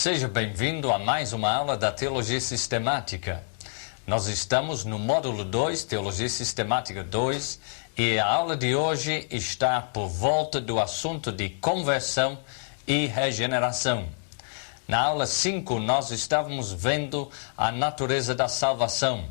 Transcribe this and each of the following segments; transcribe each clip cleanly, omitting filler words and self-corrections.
Seja bem-vindo a mais uma aula da Teologia Sistemática. Nós estamos no módulo 2, Teologia Sistemática 2, e a aula de hoje está por volta do assunto de conversão e regeneração. Na aula 5, nós estávamos vendo a natureza da salvação,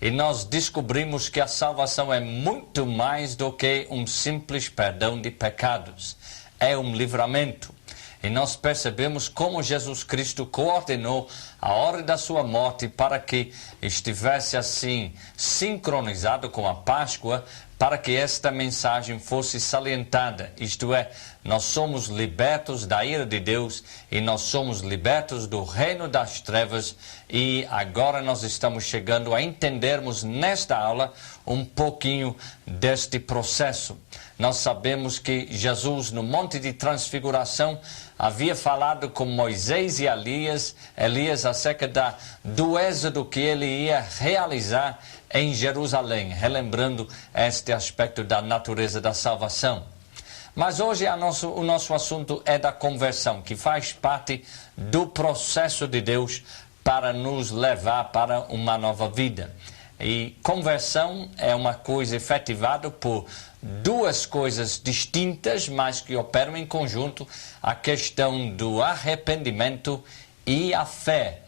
e nós descobrimos que a salvação é muito mais do que um simples perdão de pecados. É um livramento. E nós percebemos como Jesus Cristo coordenou a hora da sua morte para que estivesse assim sincronizado com a Páscoa, para que esta mensagem fosse salientada. Isto é, nós somos libertos da ira de Deus e nós somos libertos do reino das trevas, e agora nós estamos chegando a entendermos nesta aula um pouquinho deste processo. Nós sabemos que Jesus, no Monte de Transfiguração, havia falado com Moisés e Elias acerca do êxodo que ele ia realizar em Jerusalém, relembrando este aspecto da natureza da salvação. Mas hoje o nosso assunto é da conversão, que faz parte do processo de Deus para nos levar para uma nova vida. E conversão é uma coisa efetivada por duas coisas distintas, mas que operam em conjunto: a questão do arrependimento e a fé.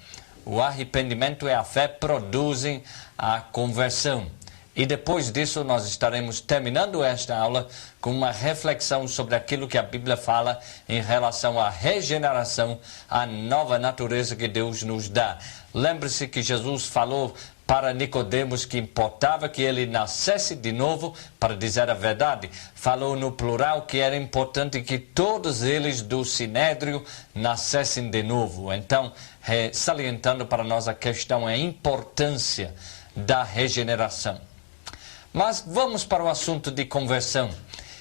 O arrependimento e a fé produzem a conversão. E depois disso nós estaremos terminando esta aula com uma reflexão sobre aquilo que a Bíblia fala em relação à regeneração, a nova natureza que Deus nos dá. Lembre-se que Jesus falou para Nicodemos que importava que ele nascesse de novo, para dizer a verdade. Falou no plural que era importante que todos eles do Sinédrio nascessem de novo. Então, salientando para nós a questão, a importância da regeneração. Mas vamos para o assunto de conversão.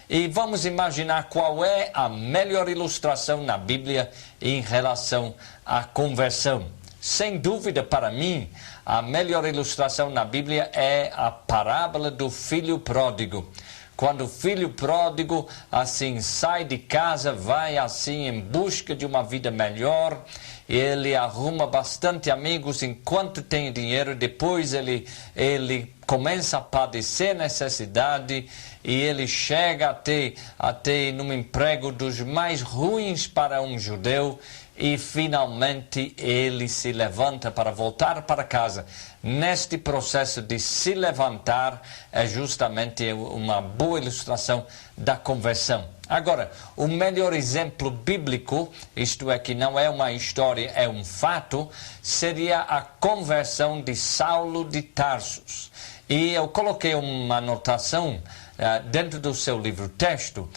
E vamos imaginar qual é a melhor ilustração na Bíblia em relação à conversão. Sem dúvida, para mim, a melhor ilustração na Bíblia é a parábola do filho pródigo. Quando o filho pródigo, assim, sai de casa, vai, assim, em busca de uma vida melhor, ele arruma bastante amigos enquanto tem dinheiro, depois ele começa a padecer necessidade e ele chega até num emprego dos mais ruins para um judeu, e finalmente ele se levanta para voltar para casa. Neste processo de se levantar é justamente uma boa ilustração da conversão. Agora, o melhor exemplo bíblico, isto é, que não é uma história, é um fato, seria a conversão de Saulo de Tarsus. E eu coloquei uma anotação dentro do seu livro-texto,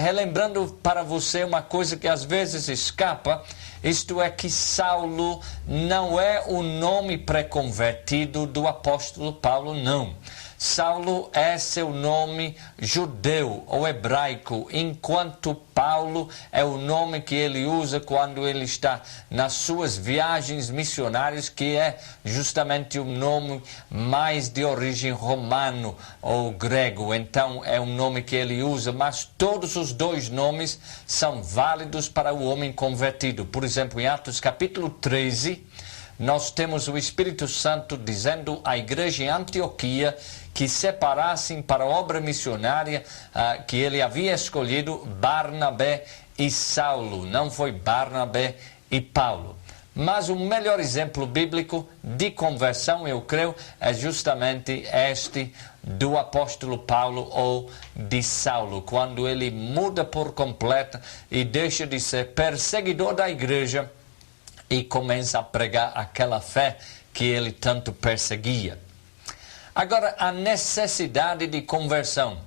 relembrando para você uma coisa que às vezes escapa, isto é, que Saulo não é o nome pré-convertido do apóstolo Paulo, não. Saulo é seu nome judeu ou hebraico, enquanto Paulo é o nome que ele usa quando ele está nas suas viagens missionárias, que é justamente um nome mais de origem romano ou grego. Então é um nome que ele usa, mas todos os dois nomes são válidos para o homem convertido. Por exemplo, em Atos capítulo 13, nós temos o Espírito Santo dizendo à igreja em Antioquia que separassem para a obra missionária que ele havia escolhido Barnabé e Saulo. Não foi Barnabé e Paulo. Mas o melhor exemplo bíblico de conversão, eu creio, é justamente este do apóstolo Paulo ou de Saulo, quando ele muda por completo e deixa de ser perseguidor da igreja e começa a pregar aquela fé que ele tanto perseguia. Agora, a necessidade de conversão.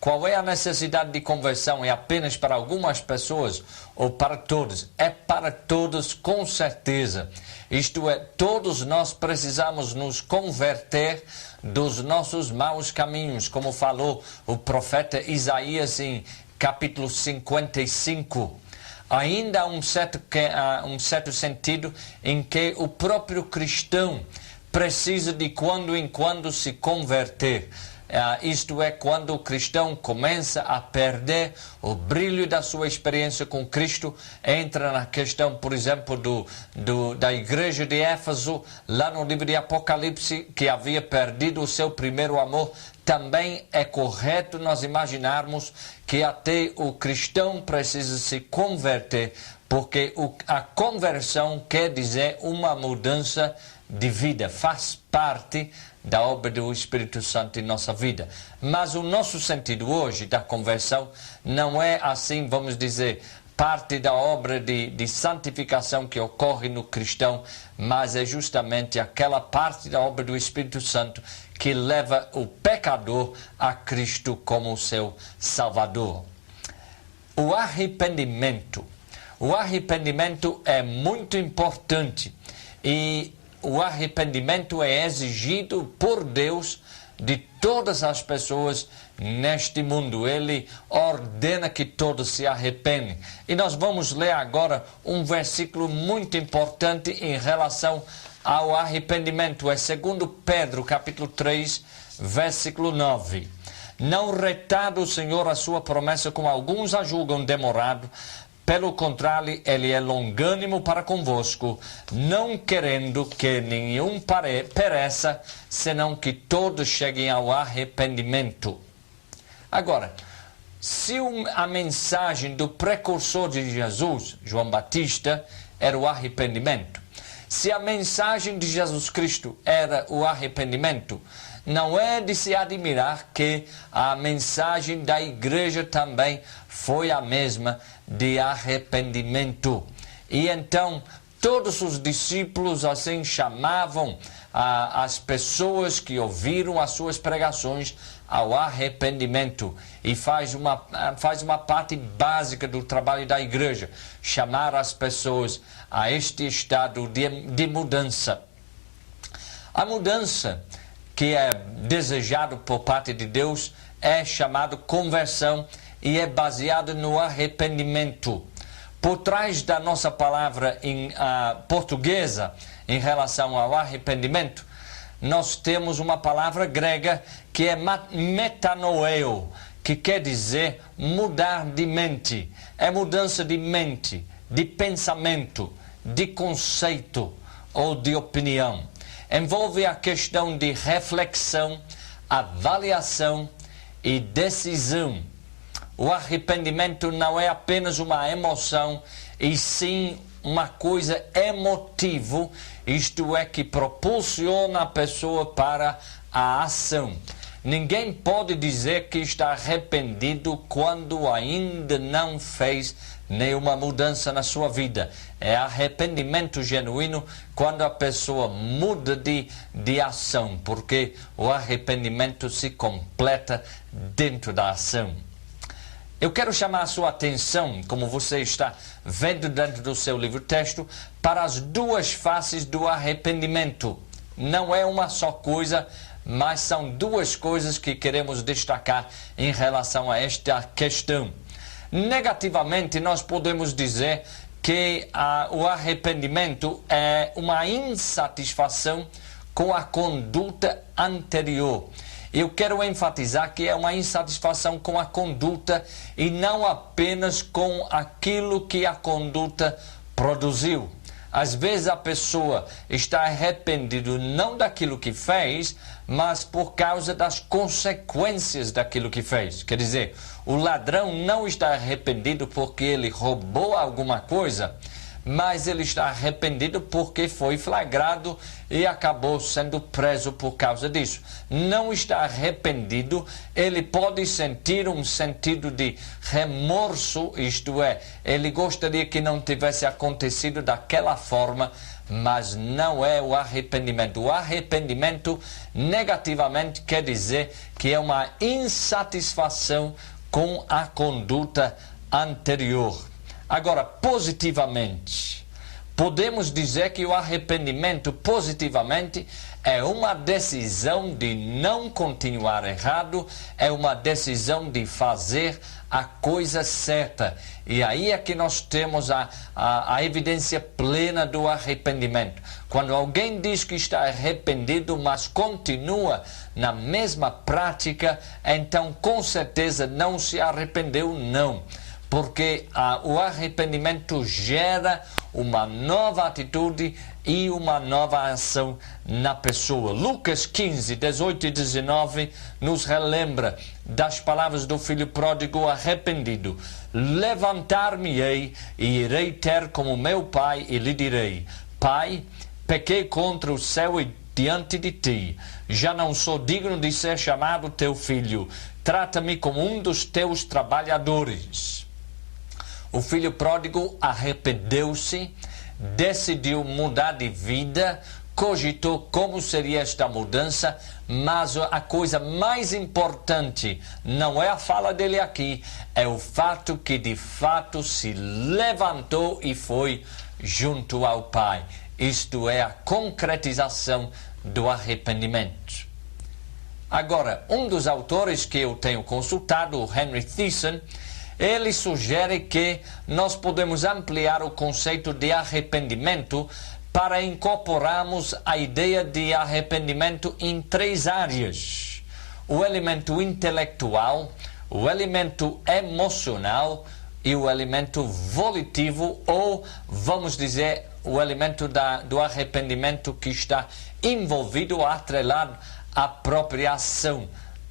Qual é a necessidade de conversão? É apenas para algumas pessoas ou para todos? É para todos, com certeza. Isto é, todos nós precisamos nos converter dos nossos maus caminhos, como falou o profeta Isaías em capítulo 55. Ainda há um certo sentido em que o próprio cristão precisa de quando em quando se converter. isto é, quando o cristão começa a perder o brilho da sua experiência com Cristo, entra na questão, por exemplo, da igreja de Éfeso, lá no livro de Apocalipse, que havia perdido o seu primeiro amor. Também é correto nós imaginarmos que até o cristão precisa se converter, porque a conversão quer dizer uma mudança de vida, faz parte da obra do Espírito Santo em nossa vida. Mas o nosso sentido hoje da conversão não é assim, vamos dizer, parte da obra de santificação que ocorre no cristão, mas é justamente aquela parte da obra do Espírito Santo que leva o pecador a Cristo como seu Salvador. O arrependimento é muito importante e o arrependimento é exigido por Deus de todas as pessoas neste mundo. Ele ordena que todos se arrependem. E nós vamos ler agora um versículo muito importante em relação ao arrependimento. É 2 Pedro, capítulo 3, versículo 9. Não retarda o Senhor a sua promessa, como alguns a julgam demorado. Pelo contrário, ele é longânimo para convosco, não querendo que nenhum pereça, senão que todos cheguem ao arrependimento. Agora, se a mensagem do precursor de Jesus, João Batista, era o arrependimento, se a mensagem de Jesus Cristo era o arrependimento, não é de se admirar que a mensagem da igreja também foi a mesma, de arrependimento. E então, todos os discípulos assim chamavam as pessoas que ouviram as suas pregações ao arrependimento. E faz uma parte básica do trabalho da igreja, chamar as pessoas a este estado de mudança. A mudança que é desejado por parte de Deus é chamado conversão e é baseado no arrependimento. Por trás da nossa palavra portuguesa em relação ao arrependimento, nós temos uma palavra grega que é metanoeo, que quer dizer mudar de mente. É mudança de mente, de pensamento, de conceito ou de opinião. Envolve a questão de reflexão, avaliação e decisão. O arrependimento não é apenas uma emoção, e sim uma coisa emotiva, isto é, que propulsiona a pessoa para a ação. Ninguém pode dizer que está arrependido quando ainda não fez nenhuma mudança na sua vida. É arrependimento genuíno quando a pessoa muda de ação, porque o arrependimento se completa dentro da ação. Eu quero chamar a sua atenção, como você está vendo dentro do seu livro-texto, para as duas faces do arrependimento. Não é uma só coisa, mas são duas coisas que queremos destacar em relação a esta questão. Negativamente, nós podemos dizer que o arrependimento é uma insatisfação com a conduta anterior. Eu quero enfatizar que é uma insatisfação com a conduta e não apenas com aquilo que a conduta produziu. Às vezes a pessoa está arrependida não daquilo que fez, mas por causa das consequências daquilo que fez. Quer dizer, o ladrão não está arrependido porque ele roubou alguma coisa, mas ele está arrependido porque foi flagrado e acabou sendo preso por causa disso. Não está arrependido, ele pode sentir um sentido de remorso, isto é, ele gostaria que não tivesse acontecido daquela forma, mas não é o arrependimento. O arrependimento, negativamente, quer dizer que é uma insatisfação com a conduta anterior. Agora, positivamente, Podemos dizer que o arrependimento, positivamente, é uma decisão de não continuar errado, é uma decisão de fazer a coisa certa. E aí é que nós temos a evidência plena do arrependimento. Quando alguém diz que está arrependido, mas continua na mesma prática, então com certeza não se arrependeu, não. Porque o arrependimento gera uma nova atitude e uma nova ação na pessoa. Lucas 15, 18 e 19 nos relembra das palavras do filho pródigo arrependido. Levantar-me-ei e irei ter como meu pai e lhe direi: Pai, pequei contra o céu e diante de ti. Já não sou digno de ser chamado teu filho. Trata-me como um dos teus trabalhadores. O filho pródigo arrependeu-se, decidiu mudar de vida, cogitou como seria esta mudança, mas a coisa mais importante não é a fala dele aqui, é o fato que de fato se levantou e foi junto ao Pai. Isto é a concretização do arrependimento. Agora, um dos autores que eu tenho consultado, o Henry Thiessen, ele sugere que nós podemos ampliar o conceito de arrependimento para incorporarmos a ideia de arrependimento em 3 áreas: o elemento intelectual, o elemento emocional e o elemento volitivo, ou, vamos dizer, o elemento do arrependimento que está envolvido, atrelado à própria ação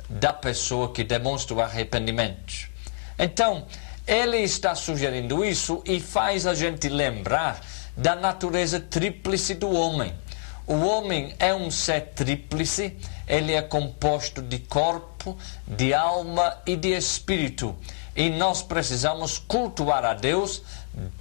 da pessoa que demonstra o arrependimento. Então, ele está sugerindo isso e faz a gente lembrar da natureza tríplice do homem. O homem é um ser tríplice, ele é composto de corpo, de alma e de espírito. E nós precisamos cultuar a Deus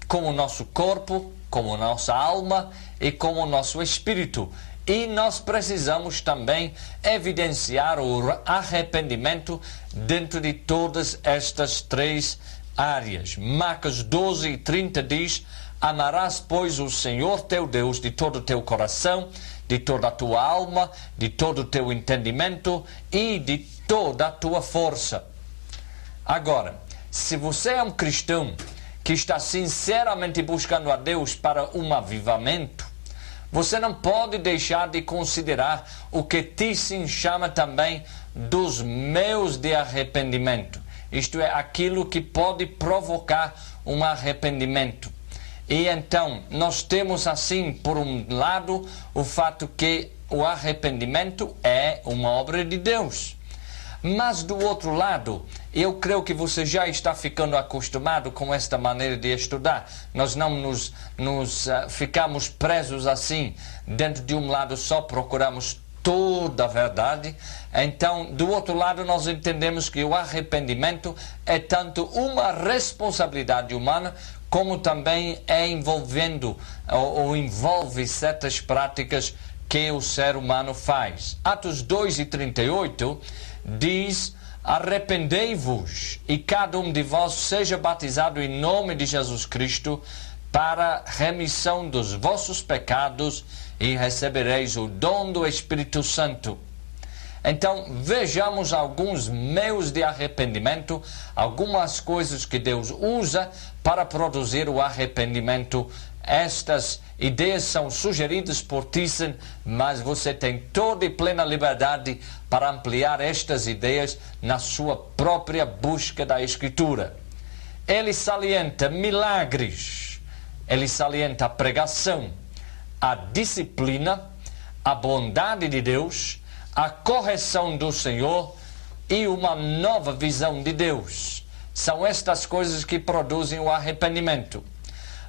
com o nosso corpo, com a nossa alma e com o nosso espírito. E nós precisamos também evidenciar o arrependimento dentro de todas estas 3 áreas. Marcos 12 e 30 diz: Amarás, pois, o Senhor teu Deus de todo o teu coração, de toda a tua alma, de todo o teu entendimento e de toda a tua força. Agora, se você é um cristão que está sinceramente buscando a Deus para um avivamento, você não pode deixar de considerar o que Thiessen chama também dos meios de arrependimento. Isto é, aquilo que pode provocar um arrependimento. E então, nós temos assim, por um lado, o fato que o arrependimento é uma obra de Deus. Mas, do outro lado, eu creio que você já está ficando acostumado com esta maneira de estudar. Nós não nos ficamos presos assim, dentro de um lado só, procuramos toda a verdade. Então, do outro lado, nós entendemos que o arrependimento é tanto uma responsabilidade humana, como também é envolvendo ou envolve certas práticas que o ser humano faz. Atos 2 e 38 diz: arrependei-vos e cada um de vós seja batizado em nome de Jesus Cristo para remissão dos vossos pecados e recebereis o dom do Espírito Santo. Então, vejamos alguns meios de arrependimento, algumas coisas que Deus usa para produzir o arrependimento. Estas ideias são sugeridas por Thiessen, mas você tem toda e plena liberdade para ampliar estas ideias na sua própria busca da Escritura. Ele salienta milagres, ele salienta a pregação, a disciplina, a bondade de Deus, a correção do Senhor e uma nova visão de Deus. São estas coisas que produzem o arrependimento.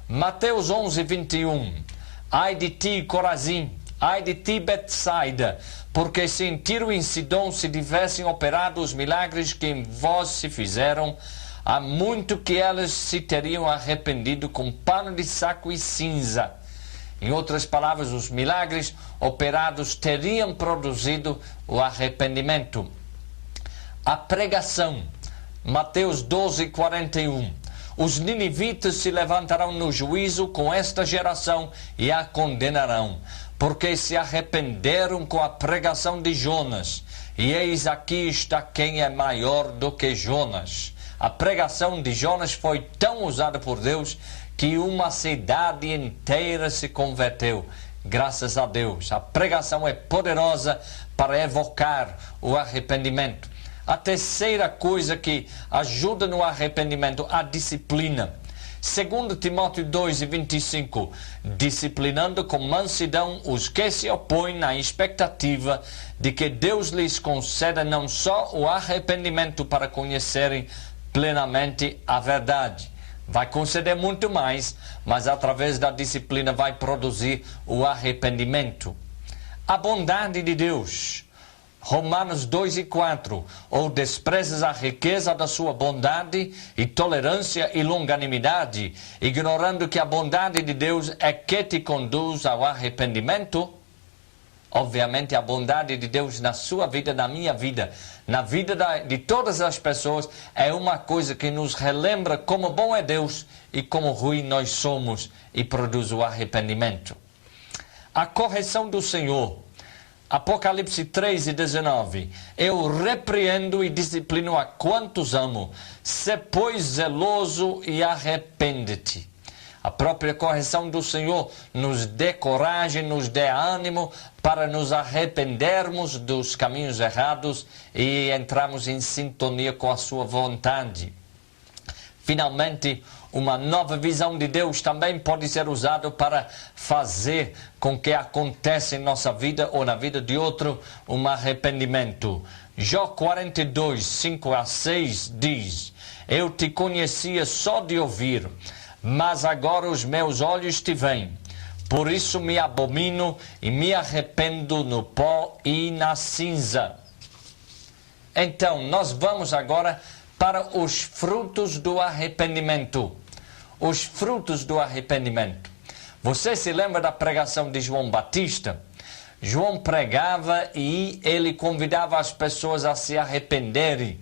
Mateus 11, 21. Ai de ti, Corazim, ai de ti, Betsaida, porque se em Tiro e em Sidom se tivessem operado os milagres que em vós se fizeram, há muito que elas se teriam arrependido com pano de saco e cinza. Em outras palavras, os milagres operados teriam produzido o arrependimento. A pregação, Mateus 12, 41. Os ninivitas se levantarão no juízo com esta geração e a condenarão, porque se arrependeram com a pregação de Jonas. E eis aqui está quem é maior do que Jonas. A pregação de Jonas foi tão usada por Deus que uma cidade inteira se converteu. Graças a Deus. A pregação é poderosa para evocar o arrependimento. A terceira coisa que ajuda no arrependimento, a disciplina. 2 Timóteo 2:25, disciplinando com mansidão os que se opõem na expectativa de que Deus lhes conceda não só o arrependimento para conhecerem plenamente a verdade. Vai conceder muito mais, mas através da disciplina vai produzir o arrependimento. A bondade de Deus. Romanos 2:4, ou desprezas a riqueza da sua bondade e tolerância e longanimidade, ignorando que a bondade de Deus é que te conduz ao arrependimento? Obviamente a bondade de Deus na sua vida, na minha vida, na vida de todas as pessoas, é uma coisa que nos relembra como bom é Deus e como ruim nós somos e produz o arrependimento. A correção do Senhor. Apocalipse 3:19, eu repreendo e disciplino a quantos amo, sê pois zeloso e arrepende-te. A própria correção do Senhor nos dê coragem, nos dê ânimo para nos arrependermos dos caminhos errados e entrarmos em sintonia com a sua vontade. Finalmente, uma nova visão de Deus também pode ser usada para fazer com que aconteça em nossa vida ou na vida de outro um arrependimento. Jó 42:5-6 diz, eu te conhecia só de ouvir, mas agora os meus olhos te veem. Por isso me abomino e me arrependo no pó e na cinza. Então, nós vamos agora para os frutos do arrependimento. Os frutos do arrependimento. Você se lembra da pregação de João Batista? João pregava e ele convidava as pessoas a se arrependerem.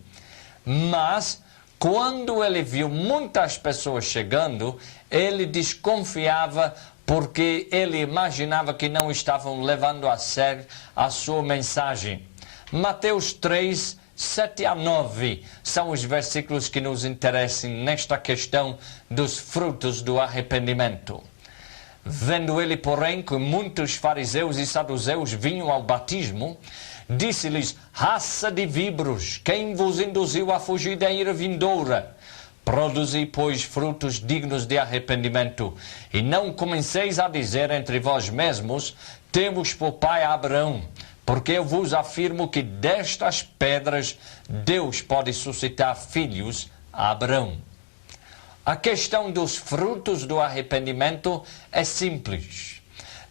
Mas, quando ele viu muitas pessoas chegando, ele desconfiava porque ele imaginava que não estavam levando a sério a sua mensagem. Mateus 3:7-9 são os versículos que nos interessam nesta questão dos frutos do arrependimento. Vendo ele, porém, que muitos fariseus e saduceus vinham ao batismo, disse-lhes, raça de víboros, quem vos induziu a fugir da ira vindoura? Produzi, pois, frutos dignos de arrependimento, e não comenceis a dizer entre vós mesmos, temos por pai Abraão, porque eu vos afirmo que destas pedras Deus pode suscitar filhos a Abraão. A questão dos frutos do arrependimento é simples.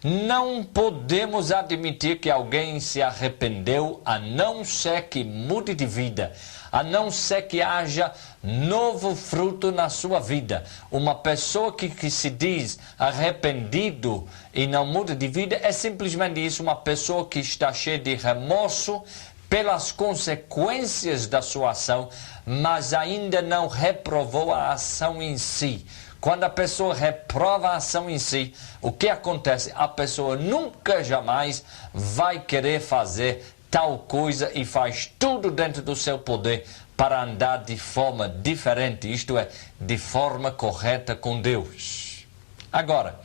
Não podemos admitir que alguém se arrependeu a não ser que mude de vida, a não ser que haja novo fruto na sua vida. Uma pessoa que se diz arrependido e não muda de vida é simplesmente isso, uma pessoa que está cheia de remorso pelas consequências da sua ação, mas ainda não reprovou a ação em si. Quando a pessoa reprova a ação em si, o que acontece? A pessoa nunca, jamais vai querer fazer tal coisa e faz tudo dentro do seu poder para andar de forma diferente, isto é, de forma correta com Deus. Agora,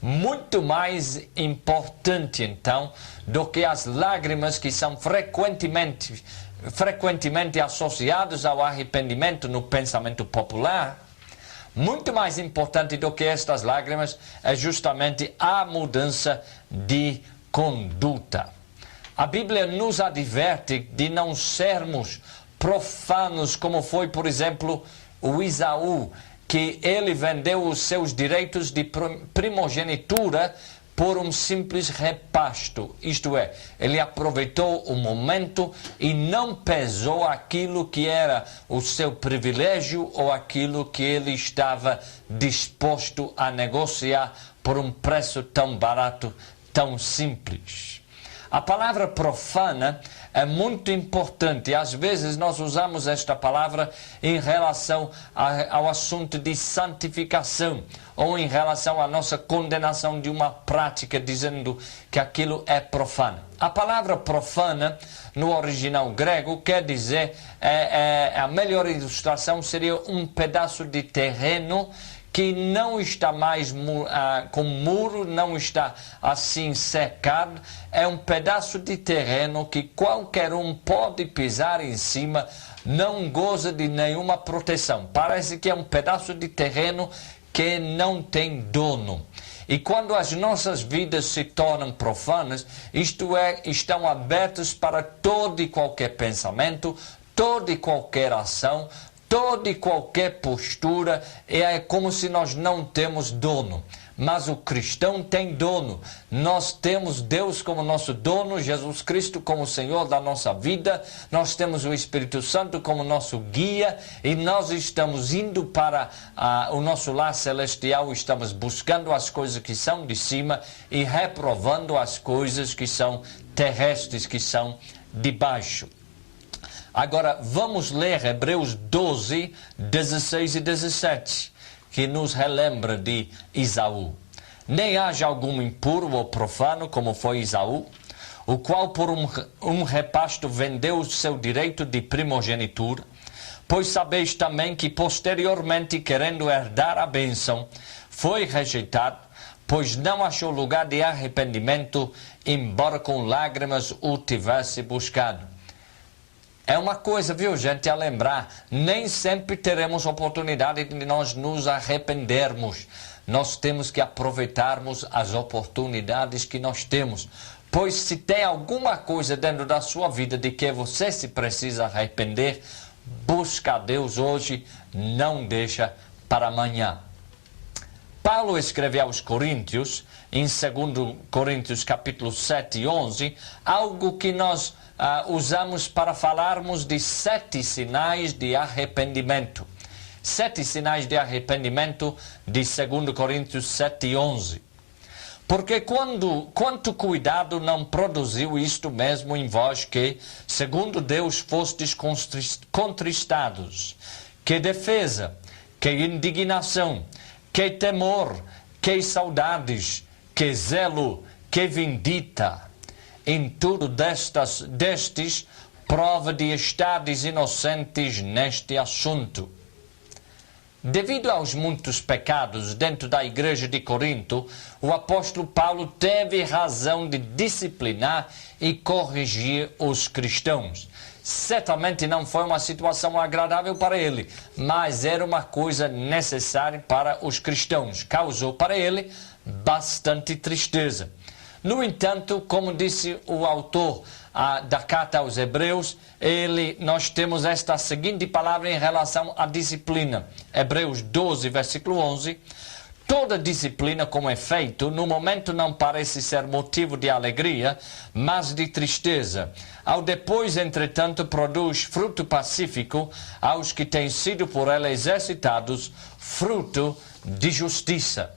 muito mais importante, então, do que as lágrimas que são frequentemente associadas ao arrependimento no pensamento popular, muito mais importante do que estas lágrimas é justamente a mudança de conduta. A Bíblia nos adverte de não sermos profanos, como foi, por exemplo, o Esaú, que ele vendeu os seus direitos de primogenitura por um simples repasto. Isto é, ele aproveitou o momento e não pesou aquilo que era o seu privilégio ou aquilo que ele estava disposto a negociar por um preço tão barato, tão simples. A palavra profana é muito importante. Às vezes nós usamos esta palavra em relação ao assunto de santificação ou em relação à nossa condenação de uma prática, dizendo que aquilo é profano. A palavra profana, no original grego, quer dizer, a melhor ilustração seria um pedaço de terreno que não está mais com muro, não está assim cercado. É um pedaço de terreno que qualquer um pode pisar em cima, não goza de nenhuma proteção. Parece que é um pedaço de terreno que não tem dono. E quando as nossas vidas se tornam profanas, isto é, estão abertas para todo e qualquer pensamento, toda e qualquer ação, toda e qualquer postura, é como se nós não temos dono. Mas o cristão tem dono. Nós temos Deus como nosso dono, Jesus Cristo como Senhor da nossa vida, nós temos o Espírito Santo como nosso guia e nós estamos indo para o nosso lar celestial, estamos buscando as coisas que são de cima e reprovando as coisas que são terrestres, que são de baixo. Agora, vamos ler Hebreus 12, 16 e 17, que nos relembra de Esaú. Nem haja algum impuro ou profano, como foi Esaú, o qual por um repasto vendeu o seu direito de primogenitura, pois sabeis também que posteriormente, querendo herdar a bênção, foi rejeitado, pois não achou lugar de arrependimento, embora com lágrimas o tivesse buscado. É uma coisa, viu, gente, a lembrar, nem sempre teremos oportunidade de nós nos arrependermos. Nós temos que aproveitarmos as oportunidades que nós temos. Pois se tem alguma coisa dentro da sua vida de que você se precisa arrepender, busca a Deus hoje, não deixa para amanhã. Paulo escreve aos Coríntios, em 2 Coríntios capítulo 7 e 11, algo que nós usamos para falarmos de 7 sinais de arrependimento. 7 sinais de arrependimento de 2 Coríntios 7 e 11. Porque quanto cuidado não produziu isto mesmo em vós que, segundo Deus, fostes contristados? Que defesa, que indignação, que temor, que saudades, que zelo, que vindita. Em tudo destes, prova de estardes inocentes neste assunto. Devido aos muitos pecados dentro da igreja de Corinto, o apóstolo Paulo teve razão de disciplinar e corrigir os cristãos. Certamente não foi uma situação agradável para ele, mas era uma coisa necessária para os cristãos. Causou para ele bastante tristeza. No entanto, como disse o autor da carta aos Hebreus, nós temos esta seguinte palavra em relação à disciplina. Hebreus 12, versículo 11. Toda disciplina, como é feito, no momento não parece ser motivo de alegria, mas de tristeza. Ao depois, entretanto, produz fruto pacífico aos que têm sido por ela exercitados, fruto de justiça.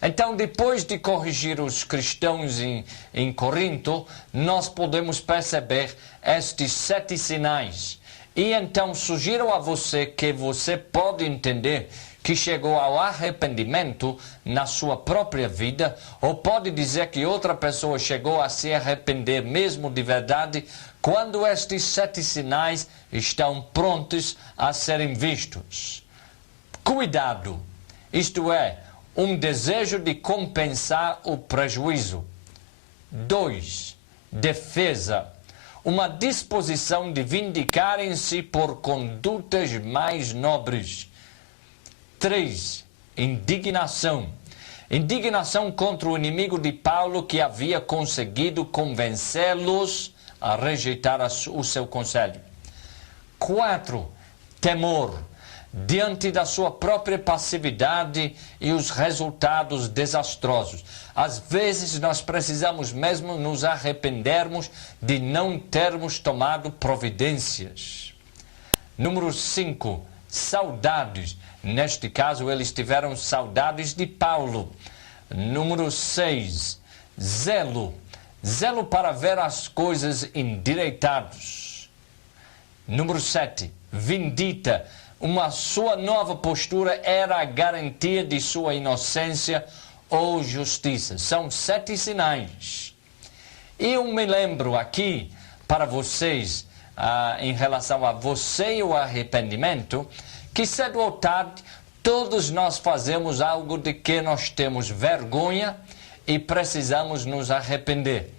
Então, depois de corrigir os cristãos em Corinto, nós podemos perceber estes 7 sinais. E então sugiro a você que você pode entender que chegou ao arrependimento na sua própria vida, ou pode dizer que outra pessoa chegou a se arrepender mesmo de verdade, quando estes 7 sinais estão prontos a serem vistos. Cuidado, isto é, um desejo de compensar o prejuízo. 2. Defesa. Uma disposição de vindicarem-se por condutas mais nobres. 3. Indignação. Indignação contra o inimigo de Paulo que havia conseguido convencê-los a rejeitar o seu conselho. 4. Temor. Diante da sua própria passividade e os resultados desastrosos. Às vezes nós precisamos mesmo nos arrependermos de não termos tomado providências. Número 5, saudades. Neste caso, eles tiveram saudades de Paulo. Número 6, zelo. Zelo para ver as coisas endireitadas. Número 7. Vindita. Uma sua nova postura era a garantia de sua inocência ou justiça. São 7 sinais. E eu me lembro aqui, para vocês, em relação a você e o arrependimento, que cedo ou tarde todos nós fazemos algo de que nós temos vergonha e precisamos nos arrepender.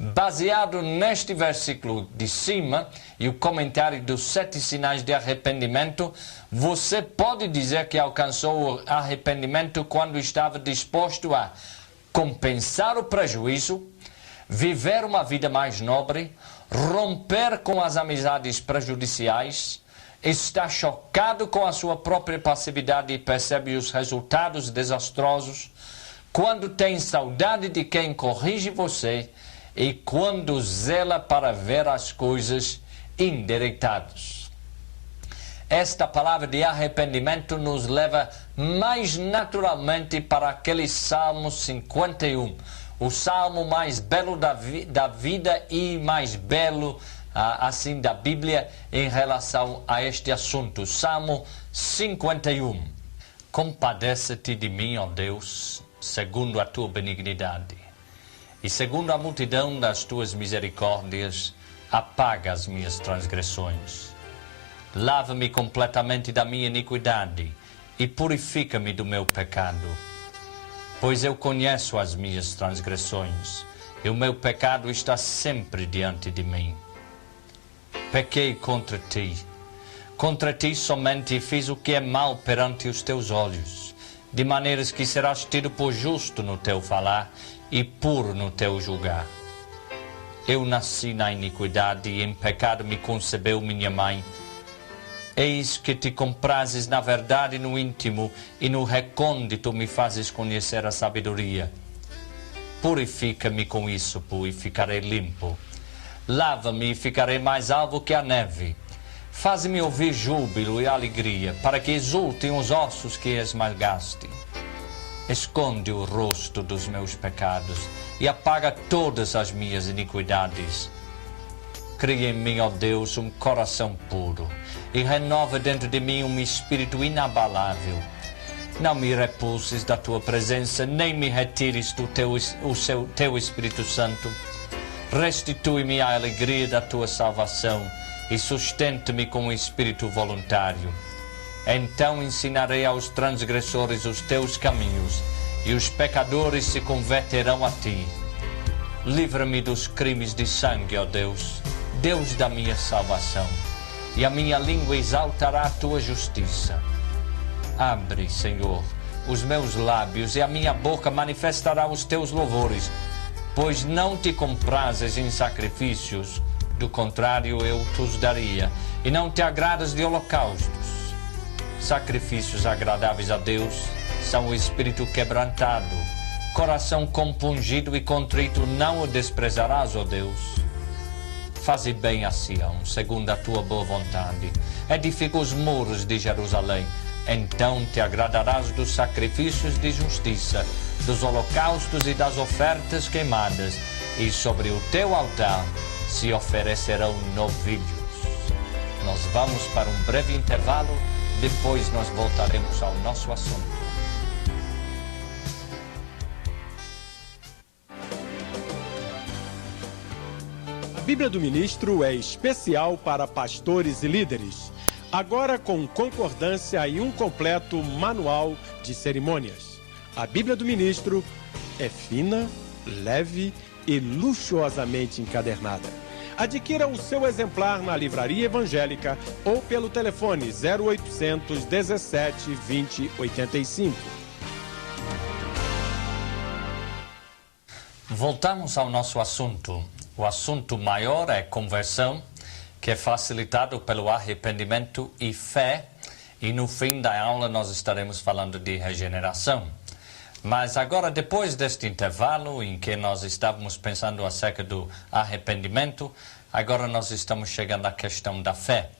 Baseado neste versículo de cima e o comentário dos 7 sinais de arrependimento, você pode dizer que alcançou o arrependimento quando estava disposto a compensar o prejuízo, viver uma vida mais nobre, romper com as amizades prejudiciais, está chocado com a sua própria passividade e percebe os resultados desastrosos, quando tem saudade de quem corrige você e quando zela para ver as coisas endireitadas. Esta palavra de arrependimento nos leva mais naturalmente para aquele Salmo 51, o salmo mais belo da vida e mais belo assim da Bíblia em relação a este assunto. Salmo 51. Compadece-te de mim, ó Deus, segundo a tua benignidade, e segundo a multidão das tuas misericórdias, apaga as minhas transgressões. Lava-me completamente da minha iniquidade e purifica-me do meu pecado. Pois eu conheço as minhas transgressões, e o meu pecado está sempre diante de mim. Pequei contra ti somente fiz o que é mal perante os teus olhos, de maneiras que serás tido por justo no teu falar e puro no teu julgar. Eu nasci na iniquidade e em pecado me concebeu minha mãe. Eis que te comprases na verdade no íntimo e no recôndito me fazes conhecer a sabedoria. Purifica-me com isso, e ficarei limpo. Lava-me e ficarei mais alvo que a neve. Faz-me ouvir júbilo e alegria, para que exultem os ossos que esmagaste. Esconde o rosto dos meus pecados e apaga todas as minhas iniquidades. Cria em mim, ó Deus, um coração puro e renova dentro de mim um espírito inabalável. Não me repulses da tua presença, nem me retires do teu Espírito Santo. Restitui-me a alegria da tua salvação e sustenta-me com um espírito voluntário. Então ensinarei aos transgressores os teus caminhos e os pecadores se converterão a ti. Livra-me dos crimes de sangue, ó Deus, Deus da minha salvação, e a minha língua exaltará a tua justiça. Abre, Senhor, os meus lábios, e a minha boca manifestará os teus louvores, pois não te comprazes em sacrifícios, do contrário eu te daria, e não te agradas de holocaustos. Sacrifícios agradáveis a Deus são o espírito quebrantado, coração compungido e contrito não o desprezarás, ó Deus. Faze bem a Sião, segundo a tua boa vontade. Edifica os muros de Jerusalém. Então te agradarás dos sacrifícios de justiça, dos holocaustos e das ofertas queimadas, e sobre o teu altar se oferecerão novilhos. Nós vamos para um breve intervalo, depois nós voltaremos ao nosso assunto. A Bíblia do Ministro é especial para pastores e líderes, agora com concordância e um completo manual de cerimônias. A Bíblia do Ministro é fina, leve e luxuosamente encadernada. Adquira o seu exemplar na livraria evangélica ou pelo telefone 0800 17 20 85. Voltamos ao nosso assunto. O assunto maior é conversão, que é facilitado pelo arrependimento e fé, e no fim da aula nós estaremos falando de regeneração. Mas agora, depois deste intervalo em que nós estávamos pensando acerca do arrependimento, agora nós estamos chegando à questão da fé.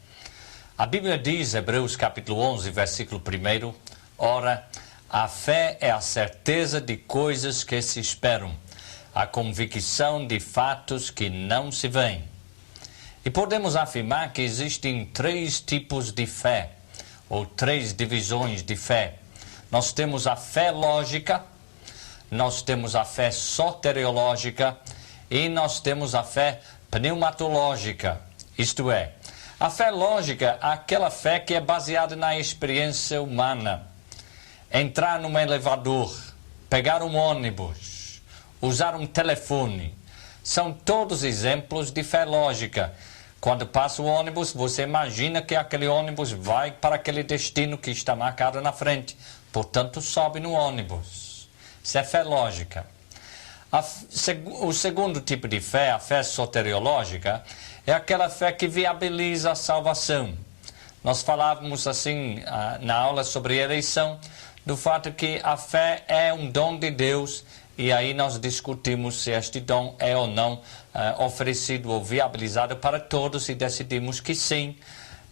A Bíblia diz, Hebreus capítulo 11, versículo 1, ora, a fé é a certeza de coisas que se esperam, a convicção de fatos que não se veem. E podemos afirmar que existem 3 tipos de fé, ou 3 divisões de fé. Nós temos a fé lógica, nós temos a fé soteriológica e nós temos a fé pneumatológica. Isto é, a fé lógica é aquela fé que é baseada na experiência humana. Entrar num elevador, pegar um ônibus, usar um telefone, são todos exemplos de fé lógica. Quando passa o ônibus, você imagina que aquele ônibus vai para aquele destino que está marcado na frente. Portanto, sobe no ônibus. Isso é fé lógica. O segundo tipo de fé, a fé soteriológica, é aquela fé que viabiliza a salvação. Nós falávamos assim na aula sobre eleição, do fato que a fé é um dom de Deus, e aí nós discutimos se este dom é ou não oferecido ou viabilizado para todos, e decidimos que sim,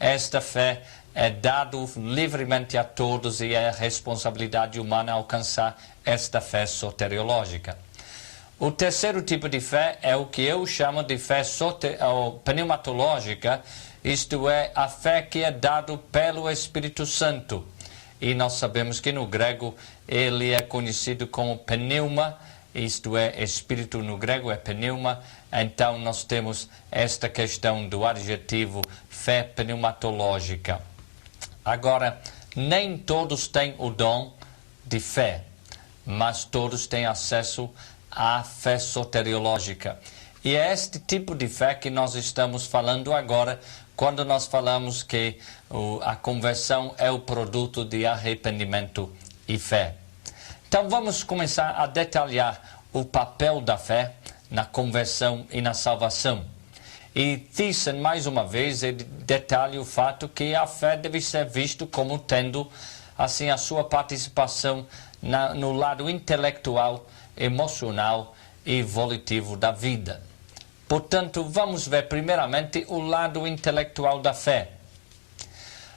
esta fé é dado livremente a todos e é responsabilidade humana alcançar esta fé soteriológica. O terceiro tipo de fé é o que eu chamo de fé pneumatológica, isto é, a fé que é dado pelo Espírito Santo. E nós sabemos que no grego ele é conhecido como pneuma, isto é, espírito no grego é pneuma. Então nós temos esta questão do adjetivo fé pneumatológica. Agora, nem todos têm o dom de fé, mas todos têm acesso à fé soteriológica. E é este tipo de fé que nós estamos falando agora, quando nós falamos que a conversão é o produto de arrependimento e fé. Então vamos começar a detalhar o papel da fé na conversão e na salvação. E Thyssen, mais uma vez, ele detalha o fato que a fé deve ser vista como tendo assim a sua participação no lado intelectual, emocional e volitivo da vida. Portanto, vamos ver primeiramente o lado intelectual da fé.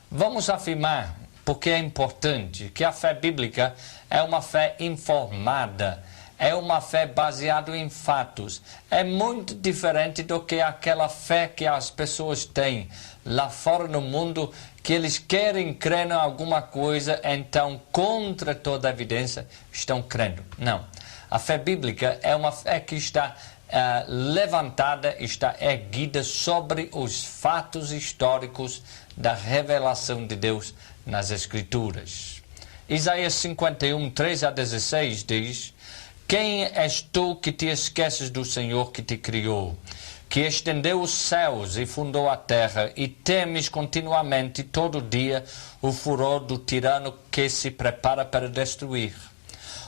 Vamos afirmar, porque é importante, que a fé bíblica é uma fé informada, é uma fé baseada em fatos. É muito diferente do que aquela fé que as pessoas têm lá fora no mundo, que eles querem crer em alguma coisa, então, contra toda a evidência, estão crendo. Não. A fé bíblica é uma fé que está levantada, está erguida sobre os fatos históricos da revelação de Deus nas Escrituras. Isaías 51, 13 a 16 diz: Quem és tu que te esqueces do Senhor que te criou, que estendeu os céus e fundou a terra, e temes continuamente todo dia o furor do tirano que se prepara para destruir?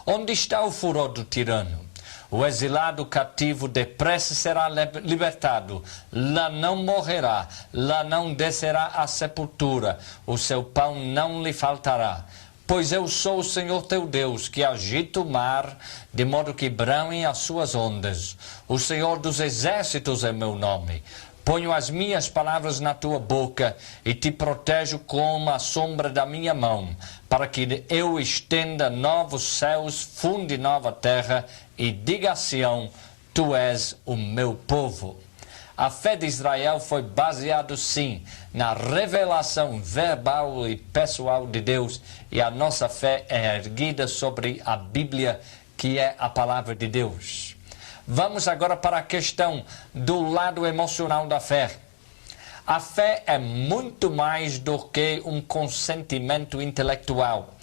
Onde está o furor do tirano? O exilado cativo depressa será libertado, lá não morrerá, lá não descerá à sepultura, o seu pão não lhe faltará. Pois eu sou o Senhor teu Deus, que agita o mar, de modo que bramem as suas ondas. O Senhor dos exércitos é meu nome. Ponho as minhas palavras na tua boca e te protejo com a sombra da minha mão, para que eu estenda novos céus, funde nova terra e diga a Sião: tu és o meu povo. A fé de Israel foi baseada, sim, na revelação verbal e pessoal de Deus, e a nossa fé é erguida sobre a Bíblia, que é a palavra de Deus. Vamos agora para a questão do lado emocional da fé. A fé é muito mais do que um consentimento intelectual.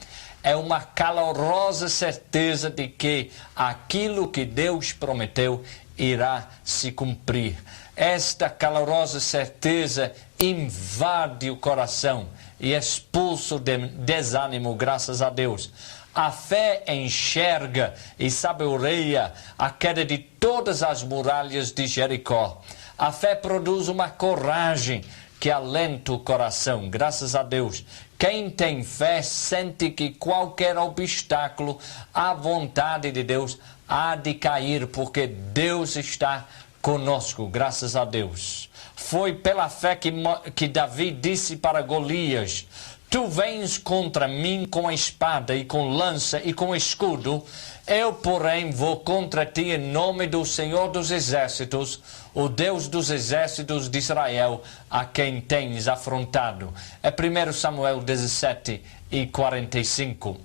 É uma calorosa certeza de que aquilo que Deus prometeu irá se cumprir. Esta calorosa certeza invade o coração e expulsa o desânimo, graças a Deus. A fé enxerga e saboreia a queda de todas as muralhas de Jericó. A fé produz uma coragem que alenta o coração, graças a Deus. Quem tem fé sente que qualquer obstáculo à vontade de Deus há de cair, porque Deus está conosco, graças a Deus. Foi pela fé que Davi disse para Golias: Tu vens contra mim com a espada e com lança e com escudo, Eu, porém, vou contra ti em nome do Senhor dos Exércitos, o Deus dos Exércitos de Israel, a quem tens afrontado. É 1 Samuel 17 e 45.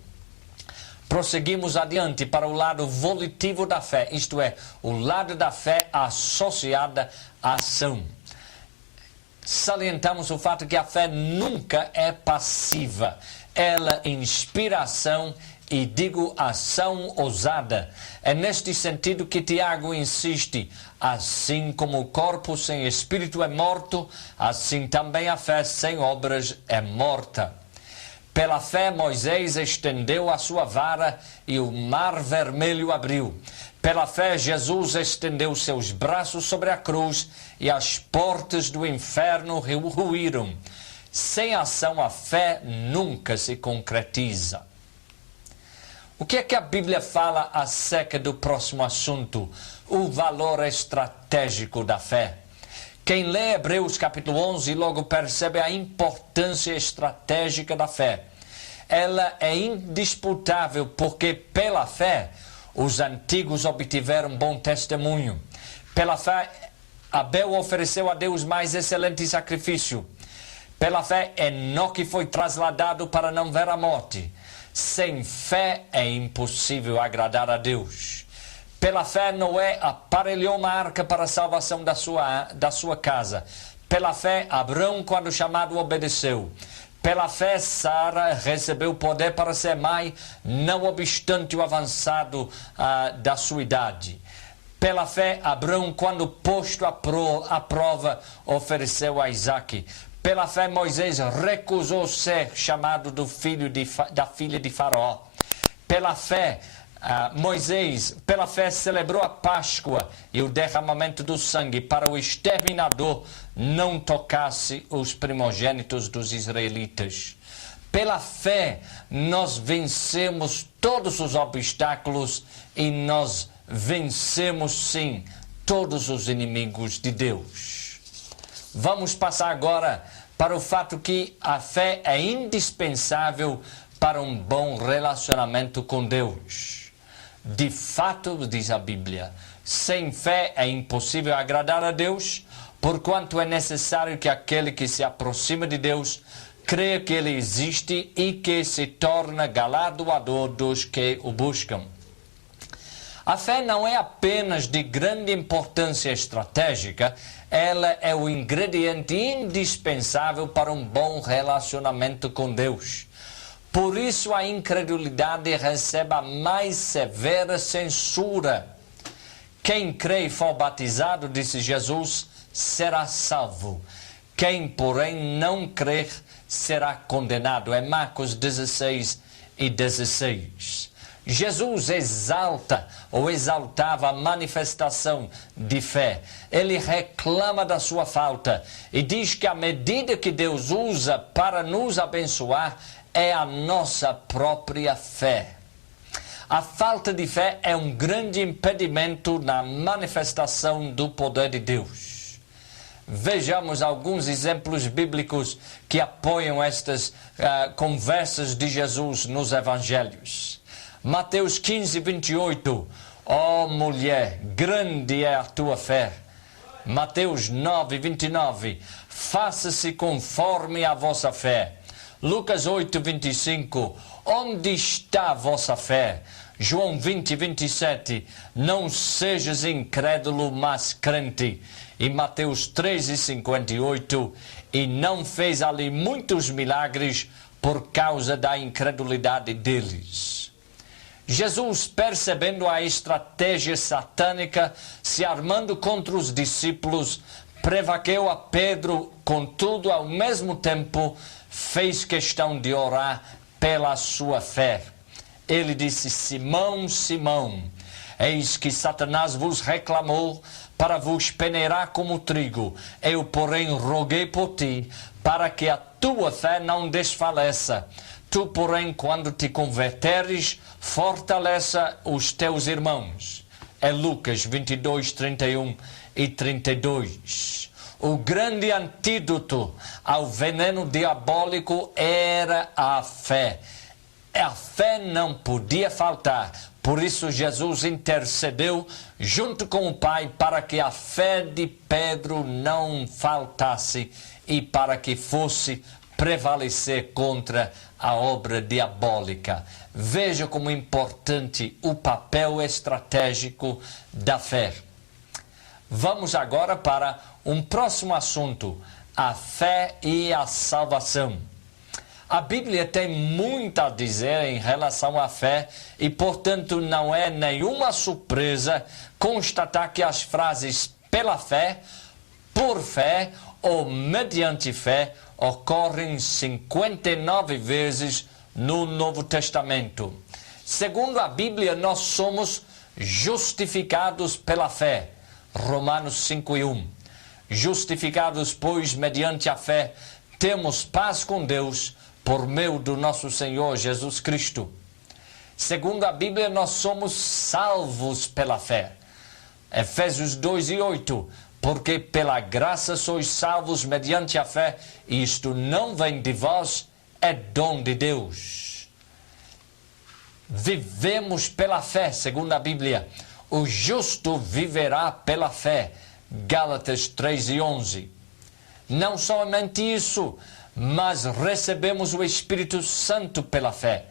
Prosseguimos adiante para o lado volitivo da fé, isto é, o lado da fé associada à ação. Salientamos o fato que a fé nunca é passiva. Ela inspira ação e digo ação ousada. É neste sentido que Tiago insiste: assim como o corpo sem espírito é morto, assim também a fé sem obras é morta. Pela fé Moisés estendeu a sua vara e o mar vermelho abriu. Pela fé Jesus estendeu seus braços sobre a cruz e as portas do inferno ruíram. Sem ação a fé nunca se concretiza. O que é que a Bíblia fala acerca do próximo assunto? O valor estratégico da fé. Quem lê Hebreus capítulo 11 logo percebe a importância estratégica da fé. Ela é indisputável porque pela fé os antigos obtiveram bom testemunho. Pela fé Abel ofereceu a Deus mais excelente sacrifício. Pela fé Enoque foi trasladado para não ver a morte. Sem fé é impossível agradar a Deus. Pela fé, Noé aparelhou uma arca para a salvação da sua casa. Pela fé, Abrão, quando chamado, obedeceu. Pela fé, Sara recebeu poder para ser mãe, não obstante o avançado da sua idade. Pela fé, Abrão, quando posto à prova, ofereceu a Isaque. Pela fé, Moisés recusou ser chamado da filha de Faraó. Pela fé, pela fé, celebrou a Páscoa e o derramamento do sangue para o exterminador não tocasse os primogênitos dos israelitas. Pela fé, nós vencemos todos os obstáculos e nós vencemos, sim, todos os inimigos de Deus. Vamos passar agora para o fato que a fé é indispensável para um bom relacionamento com Deus. De fato, diz a Bíblia, sem fé é impossível agradar a Deus, porquanto é necessário que aquele que se aproxima de Deus creia que Ele existe e que se torna galardoador dos que o buscam. A fé não é apenas de grande importância estratégica, ela é o ingrediente indispensável para um bom relacionamento com Deus. Por isso a incredulidade recebe a mais severa censura. Quem crê e for batizado, disse Jesus, será salvo. Quem, porém, não crer, será condenado. É Marcos 16 e 16. Jesus exaltava a manifestação de fé. Ele reclama da sua falta e diz que a medida que Deus usa para nos abençoar é a nossa própria fé. A falta de fé é um grande impedimento na manifestação do poder de Deus. Vejamos alguns exemplos bíblicos que apoiam estas conversas de Jesus nos evangelhos. Mateus 15, 28. Ó mulher, grande é a tua fé. Mateus 9, 29. Faça-se conforme a vossa fé. Lucas 8, 25. Onde está a vossa fé? João 20, 27. Não sejas incrédulo, mas crente. E Mateus 13, 58. E não fez ali muitos milagres por causa da incredulidade deles. Jesus, percebendo a estratégia satânica se armando contra os discípulos, prevaqueu a Pedro, contudo, ao mesmo tempo, fez questão de orar pela sua fé. Ele disse: Simão, Simão, eis que Satanás vos reclamou para vos peneirar como trigo. Eu, porém, roguei por ti, para que a tua fé não desfaleça. Tu, porém, quando te converteres, fortaleça os teus irmãos. É Lucas 22, 31 e 32. O grande antídoto ao veneno diabólico era a fé. A fé não podia faltar, Por isso Jesus intercedeu junto com o Pai para que a fé de Pedro não faltasse e para que fosse prevalecer contra a obra diabólica. Veja como é importante o papel estratégico da fé. Vamos agora para um próximo assunto, a fé e a salvação. A Bíblia tem muito a dizer em relação à fé e, portanto, não é nenhuma surpresa constatar que as frases pela fé, por fé ou mediante fé ocorrem 59 vezes no Novo Testamento. Segundo a Bíblia, nós somos justificados pela fé. Romanos 5:1. Justificados, pois, mediante a fé, temos paz com Deus por meio do nosso Senhor Jesus Cristo. Segundo a Bíblia, nós somos salvos pela fé. Efésios 2:8. Porque pela graça sois salvos mediante a fé, e isto não vem de vós, é dom de Deus. Vivemos pela fé, segundo a Bíblia. O justo viverá pela fé. Gálatas 3:11. Não somente isso, mas recebemos o Espírito Santo pela fé.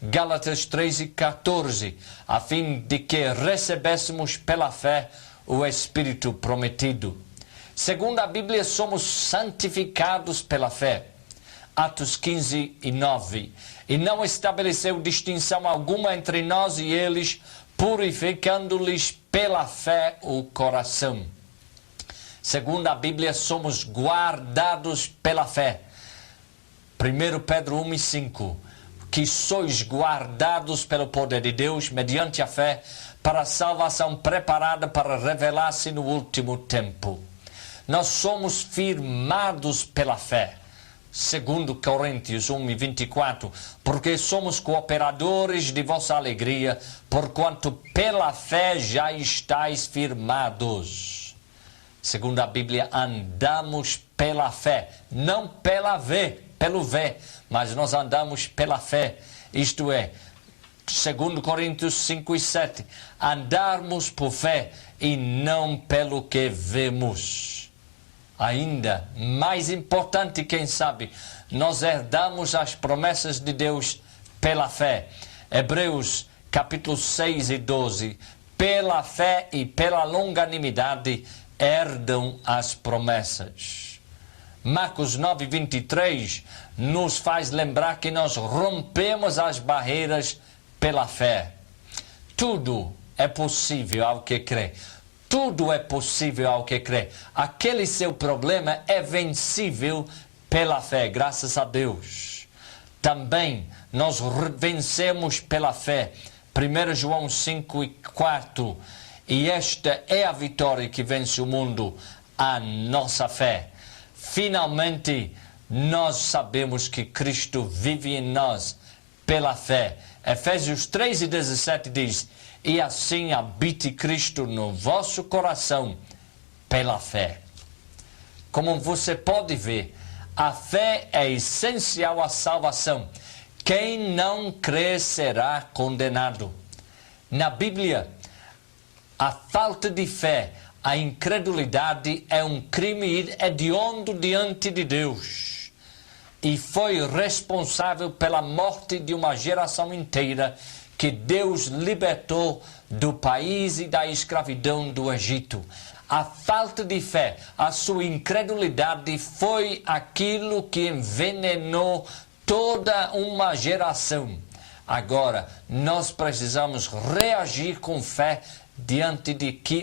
Gálatas 3:14. A fim de que recebêssemos pela fé o Espírito prometido. Segundo a Bíblia, somos santificados pela fé. Atos 15:9. E não estabeleceu distinção alguma entre nós e eles, purificando-lhes pela fé o coração. Segundo a Bíblia, somos guardados pela fé. 1 Pedro 1:5. Que sois guardados pelo poder de Deus, mediante a fé, para a salvação preparada para revelar-se no último tempo. Nós somos firmados pela fé. Segundo Coríntios 1:24, porque somos cooperadores de vossa alegria, porquanto pela fé já estáis firmados. Segundo a Bíblia, andamos pela fé, não pelo ver, mas nós andamos pela fé. Isto é, segundo Coríntios 5:7, andarmos por fé e não pelo que vemos. Ainda mais importante, quem sabe, nós herdamos as promessas de Deus pela fé. Hebreus capítulo 6:12, pela fé e pela longanimidade herdam as promessas. Marcos 9:23 nos faz lembrar que nós rompemos as barreiras pela fé. Tudo é possível ao que crê. Tudo é possível ao que crê. Aquele seu problema é vencível pela fé, graças a Deus. Também nós vencemos pela fé. 1 João 5:4. E esta é a vitória que vence o mundo, a nossa fé. Finalmente, nós sabemos que Cristo vive em nós pela fé. Efésios 3:17 diz, e assim habite Cristo no vosso coração pela fé. Como você pode ver, a fé é essencial à salvação. Quem não crê será condenado. Na Bíblia, a falta de fé, a incredulidade é um crime hediondo diante de Deus. E foi responsável pela morte de uma geração inteira que Deus libertou do país e da escravidão do Egito. A falta de fé, a sua incredulidade foi aquilo que envenenou toda uma geração. Agora, nós precisamos reagir com fé diante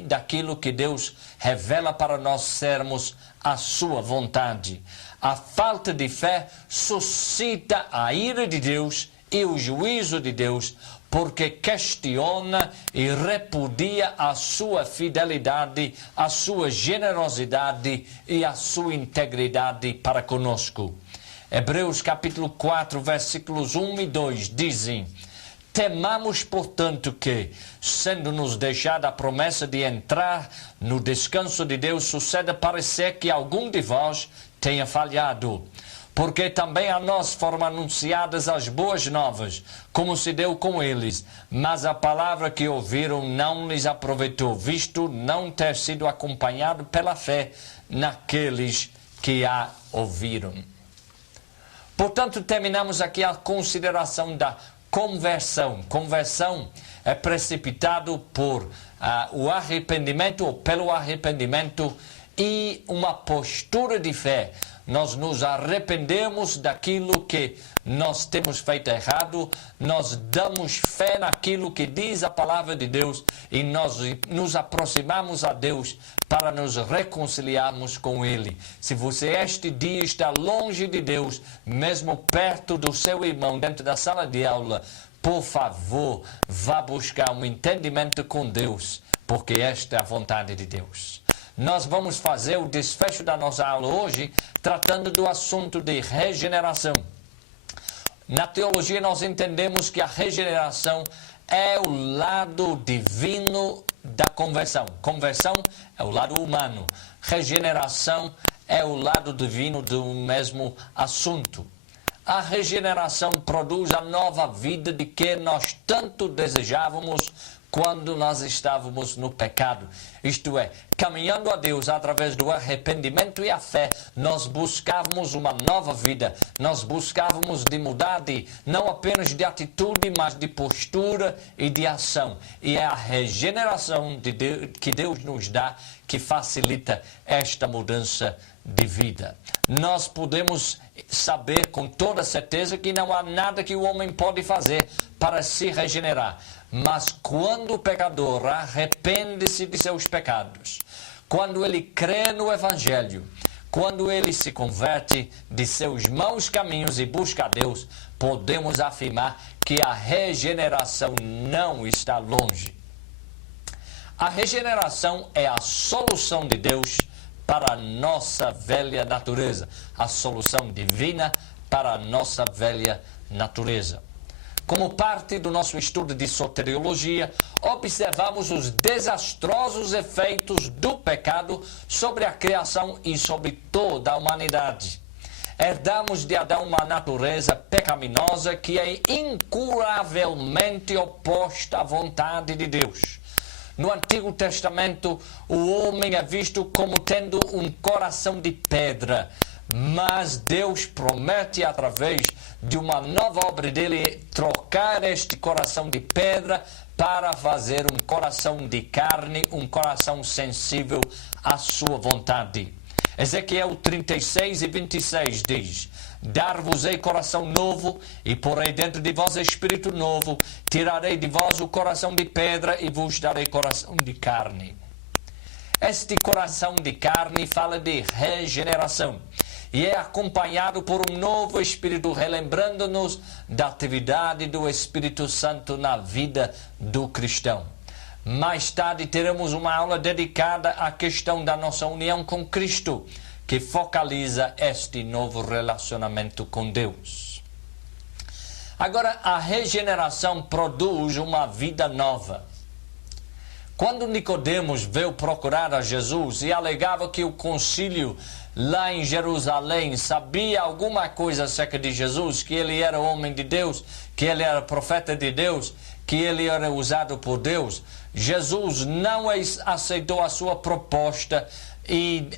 daquilo que Deus revela para nós sermos a sua vontade. A falta de fé suscita a ira de Deus e o juízo de Deus, porque questiona e repudia a sua fidelidade, a sua generosidade e a sua integridade para conosco. Hebreus capítulo 4, versículos 1 e 2 dizem, temamos, portanto, que, sendo-nos deixada a promessa de entrar no descanso de Deus, suceda parecer que algum de vós tenha falhado. porque também a nós foram anunciadas as boas novas, como se deu com eles. Mas a palavra que ouviram não lhes aproveitou, visto não ter sido acompanhado pela fé naqueles que a ouviram. Portanto, terminamos aqui a consideração da conversão. Conversão é precipitado por o arrependimento ou pelo arrependimento e uma postura de fé. Nós nos arrependemos daquilo que nós temos feito errado, nós damos fé naquilo que diz a palavra de Deus e nós nos aproximamos a Deus para nos reconciliarmos com Ele. Se você este dia está longe de Deus, mesmo perto do seu irmão, dentro da sala de aula, por favor, vá buscar um entendimento com Deus, porque esta é a vontade de Deus. Nós vamos fazer o desfecho da nossa aula hoje, tratando do assunto de regeneração. Na teologia, nós entendemos que a regeneração é o lado divino da conversão. Conversão é o lado humano. Regeneração é o lado divino do mesmo assunto. A regeneração produz a nova vida de que nós tanto desejávamos quando nós estávamos no pecado. Isto é, caminhando a Deus através do arrependimento e a fé, nós buscávamos uma nova vida. Nós buscávamos de mudar não apenas de atitude, mas de postura e de ação. E é a regeneração que Deus nos dá que facilita esta mudança de vida. Nós podemos saber com toda certeza que não há nada que o homem pode fazer para se regenerar. Mas quando o pecador arrepende-se de seus pecados, quando ele crê no Evangelho, quando ele se converte de seus maus caminhos e busca a Deus, podemos afirmar que a regeneração não está longe. A regeneração é a solução de Deus para a nossa velha natureza, a solução divina para a nossa velha natureza. Como parte do nosso estudo de soteriologia, observamos os desastrosos efeitos do pecado sobre a criação e sobre toda a humanidade. Herdamos de Adão uma natureza pecaminosa que é incuravelmente oposta à vontade de Deus. No Antigo Testamento, o homem é visto como tendo um coração de pedra, mas Deus promete, através de uma nova obra dele, trocar este coração de pedra para fazer um coração de carne, um coração sensível à sua vontade. Ezequiel 36 e 26 diz: Dar-vos-ei coração novo, e porei dentro de vós espírito novo, tirarei de vós o coração de pedra e vos darei coração de carne. Este coração de carne fala de regeneração e é acompanhado por um novo Espírito, relembrando-nos da atividade do Espírito Santo na vida do cristão. Mais tarde teremos uma aula dedicada à questão da nossa união com Cristo, que focaliza este novo relacionamento com Deus. Agora, a regeneração produz uma vida nova. Quando Nicodemos veio procurar a Jesus e alegava que o concílio lá em Jerusalém sabia alguma coisa acerca de Jesus, que ele era homem de Deus, que ele era profeta de Deus, que ele era usado por Deus, Jesus não aceitou a sua proposta e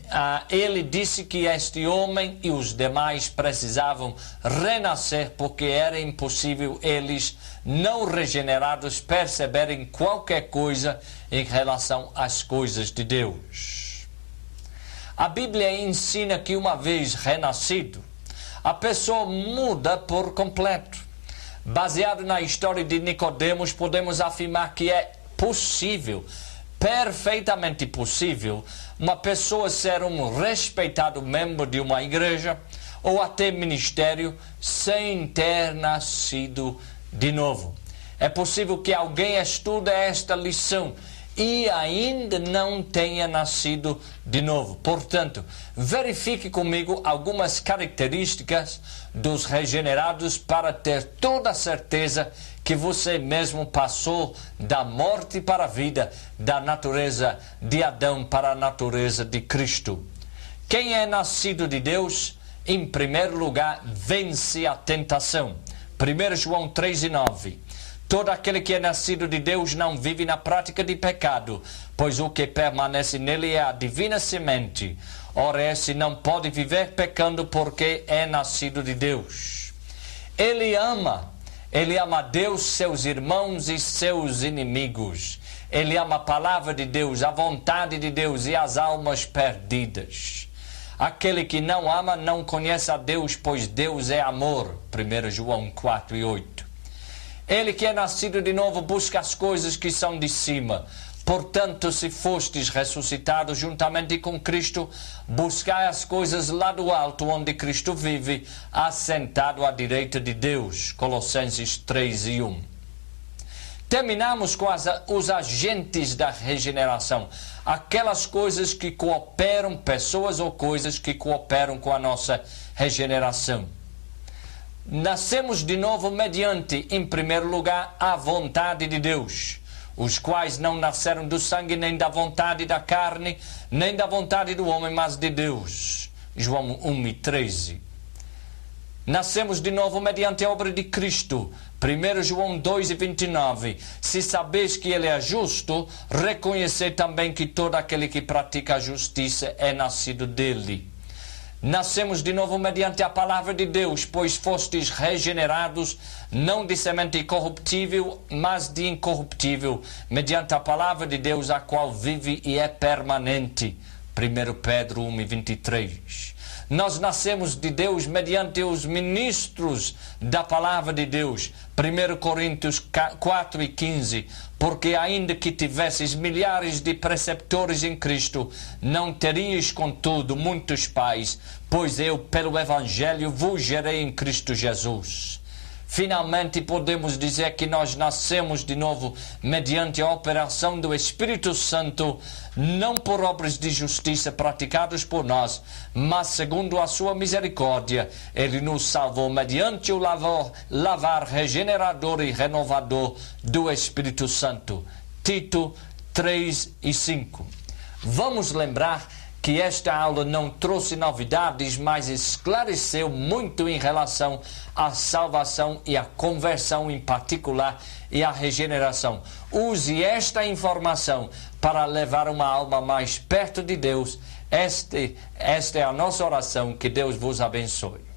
ele disse que este homem e os demais precisavam renascer, porque era impossível eles, não regenerados, perceberem qualquer coisa em relação às coisas de Deus. A Bíblia ensina que uma vez renascido, a pessoa muda por completo. Baseado na história de Nicodemos, podemos afirmar que é possível, perfeitamente possível, uma pessoa ser um respeitado membro de uma igreja ou até ministério sem ter nascido de novo. É possível que alguém estude esta lição e ainda não tenha nascido de novo. Portanto, verifique comigo algumas características dos regenerados para ter toda a certeza que você mesmo passou da morte para a vida, da natureza de Adão para a natureza de Cristo. Quem é nascido de Deus em primeiro lugar, vence a tentação. 1 João 3:9. Todo aquele que é nascido de Deus não vive na prática de pecado, pois o que permanece nele é a divina semente. Ora, esse não pode viver pecando porque é nascido de Deus. Ele ama Deus, seus irmãos e seus inimigos. Ele ama a palavra de Deus, a vontade de Deus e as almas perdidas. Aquele que não ama não conhece a Deus, pois Deus é amor. 1 João 4:8. Ele que é nascido de novo busca as coisas que são de cima. Portanto, se fostes ressuscitados juntamente com Cristo, buscai as coisas lá do alto, onde Cristo vive, assentado à direita de Deus. Colossenses 3:1. Terminamos com os agentes da regeneração. Aquelas coisas que cooperam, pessoas ou coisas que cooperam com a nossa regeneração. Nascemos de novo mediante, em primeiro lugar, a vontade de Deus, os quais não nasceram do sangue, nem da vontade da carne, nem da vontade do homem, mas de Deus. João 1:13. Nascemos de novo mediante a obra de Cristo. 1 João 2:29. Se sabeis que Ele é justo, reconhecei também que todo aquele que pratica a justiça é nascido dele. Nascemos de novo mediante a palavra de Deus, pois fostes regenerados, não de semente corruptível, mas de incorruptível, mediante a palavra de Deus, a qual vive e é permanente. 1 Pedro 1:23. Nós nascemos de Deus mediante os ministros da palavra de Deus. 1 Coríntios 4:15. Porque ainda que tivesses milhares de preceptores em Cristo, não terias, contudo, muitos pais, pois eu, pelo Evangelho, vos gerei em Cristo Jesus. Finalmente, podemos dizer que nós nascemos de novo mediante a operação do Espírito Santo, não por obras de justiça praticadas por nós, mas segundo a sua misericórdia. Ele nos salvou mediante o lavar regenerador e renovador do Espírito Santo. Tito 3:5. Vamos lembrar que esta aula não trouxe novidades, mas esclareceu muito em relação à salvação e à conversão em particular e à regeneração. Use esta informação para levar uma alma mais perto de Deus. Esta é a nossa oração. Que Deus vos abençoe.